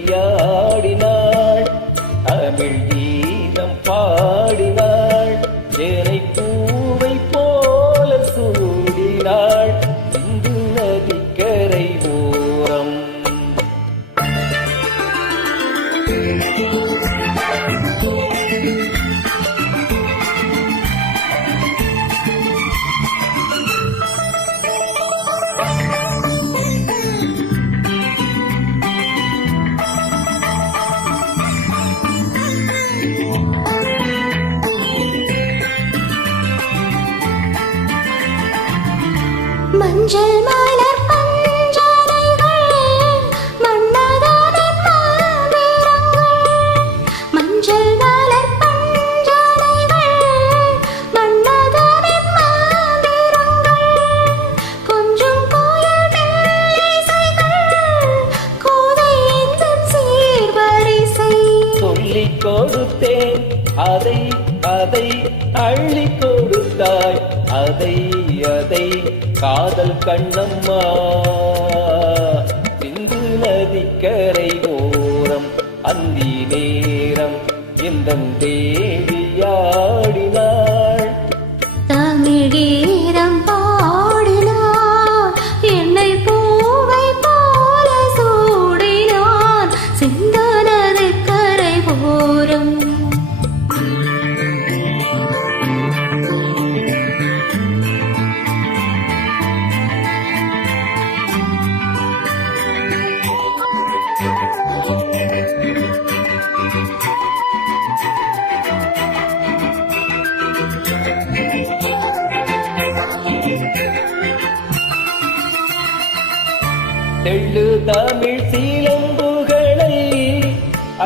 தேவியாடினாள் தமிழ் கீதம் பாடினாள் ஏனை பூவை போல சூடினாள் சிந்து நதிக்கரை ஓரம். மஞ்சள் மலர் பஞ்சனைகள் மன்னதானின் மாந்திரங்கள். மஞ்சள் மலர் பஞ்சனைகள் மன்னதானின் மாந்திரங்கள். கொஞ்சம் கோயில் மெல்லிசைகள் கோதை எங்கும் சீர்வரிசை. சொல்லிக் கொடுத்தேன் அதை அதை அள்ளி கொடுத்தாய் அதை அதை காதல் கண்ணம்மா சிந்து நதிக்கரை ஓரம். அந்தி நேரம் இந்த தேவியாடினாள் தமிழீரம் பாடினார் என்னை பூவை போல சூடினார் சிந்தனது கரை ஓரம். தெள்ளு தமிழ் சீலம்புகளை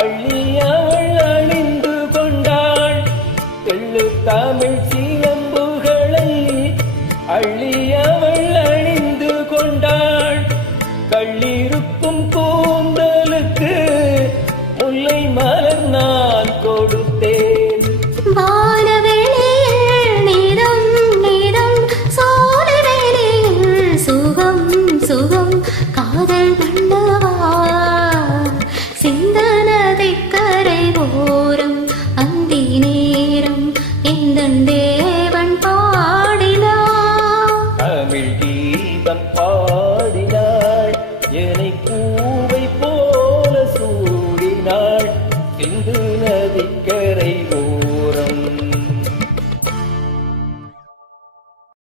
அள்ளி அவள் அணிந்து கொண்டாள். தெள்ளு தமிழ் சீலம்புகளை அள்ளி அவள் அணிந்து கொண்டாள். கள்ளிருக்கும் கூந்தலுக்கு முல்லை மலர் நான் கொடுத்தேன். வானவெளியில் நீதம் நீதம் சோலைவெளியில் சுகம் சுகம் காதல் கண்டவா சிந்தனதை கரை ஓரம். அந்தி நேரம் எந்தன் தேவன் பாடினார் தமிழ் கீதம்